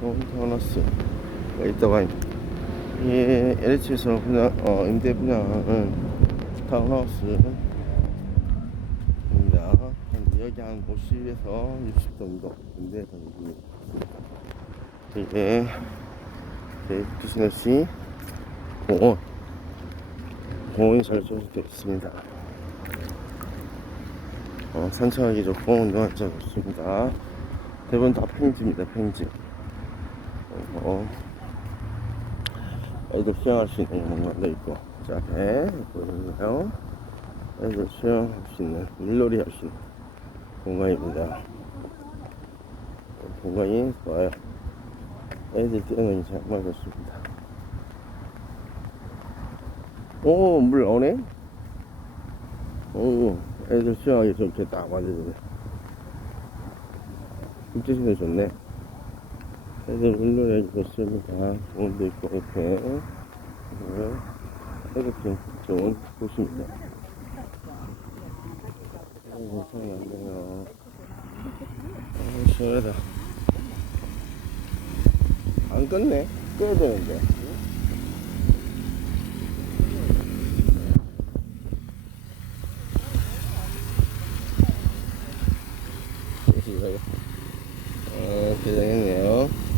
홈타운하우스가 있다고 합니다. 이 LH에서 분양, 어, 임대 분양은 타운하우스입니다. 한, 여기 한 50에서 60 정도 임대 가격입니다. 이게 두시너시 공원 공원이 잘 조성되어 있습니다. 어, 산책하기 좋고 운동하기 좋습니다. 대부분 다 팽지입니다. 팽지. 어, 애들 수영할 수 있는 공간도 있고 자 앞에 보이나요? 애들 수영할 수 있는 물놀이 할 수 있는 공간입니다. 공간이 좋아요. 애들 뛰어노니 정말 좋습니다. 오, 물 오네? 오, 애들 수영하기 좋게 딱 만들어주네. 국제시설 좋네. 애들 물놀이 좋습니다. 공원도 있고, 이렇게. 네. 이렇게 좋은 곳입니다. 오, 생이 안 되네요. 아, 시원하다. 안 껐네? 끄야 되는데. 이거요. 어, 개장했네요.